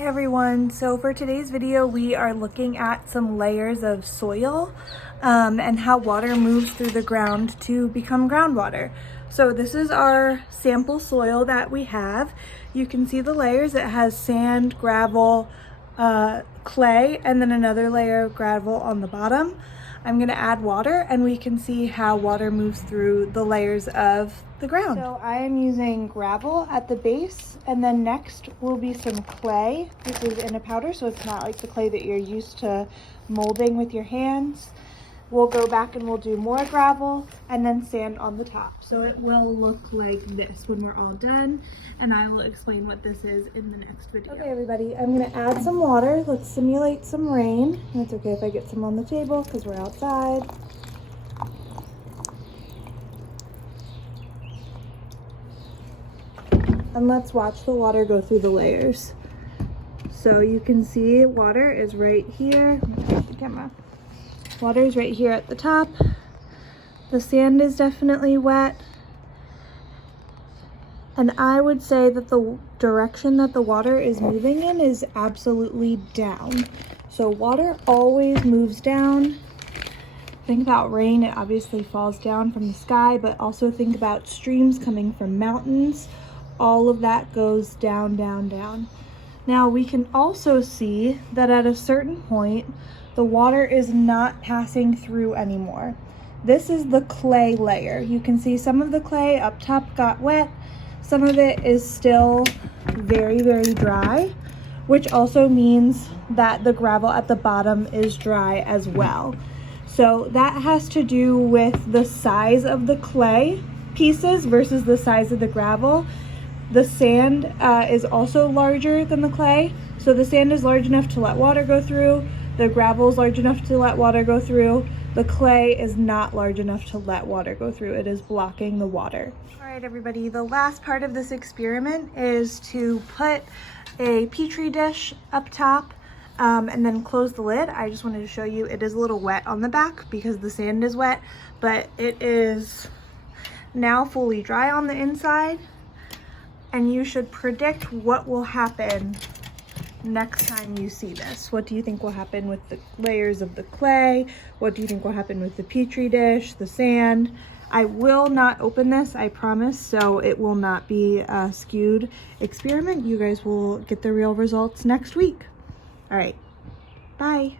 Hi everyone, so for today's video we are looking at some layers of soil and how water moves through the ground to become groundwater. So this is our sample soil that we have. You can see the layers. It has sand, gravel, clay, and then another layer of gravel on the bottom. I'm going to add water and we can see how water moves through the layers of the ground. So I am using gravel at the base, and then next will be some clay. This is in a powder, so it's not like the clay that you're used to molding with your hands. We'll go back and we'll do more gravel and then sand on the top. So it will look like this when we're all done, and I will explain what this is in the next video. Okay everybody, I'm gonna add some water. Let's simulate some rain. And it's okay if I get some on the table because we're outside. And let's watch the water go through the layers. So you can see water is right here. Let me turn the camera. Water is right here at the top. The sand is definitely wet. And I would say that the direction that the water is moving in is absolutely down. So water always moves down. Think about rain, it obviously falls down from the sky, but also think about streams coming from mountains. All of that goes down, down, down. Now we can also see that at a certain point, the water is not passing through anymore. This is the clay layer. You can see some of the clay up top got wet. Some of it is still very, very dry, which also means that the gravel at the bottom is dry as well. So that has to do with the size of the clay pieces versus the size of the gravel. The sand is also larger than the clay. So the sand is large enough to let water go through. The gravel is large enough to let water go through. The clay is not large enough to let water go through. It is blocking the water. All right, everybody, the last part of this experiment is to put a Petri dish up top and then close the lid. I just wanted to show you it is a little wet on the back because the sand is wet, but it is now fully dry on the inside. And you should predict what will happen next time you see this. What do you think will happen with the layers of the clay? What do you think will happen with the Petri dish, the sand? I will not open this, I promise, so it will not be a skewed experiment. You guys will get the real results next week. All right, bye.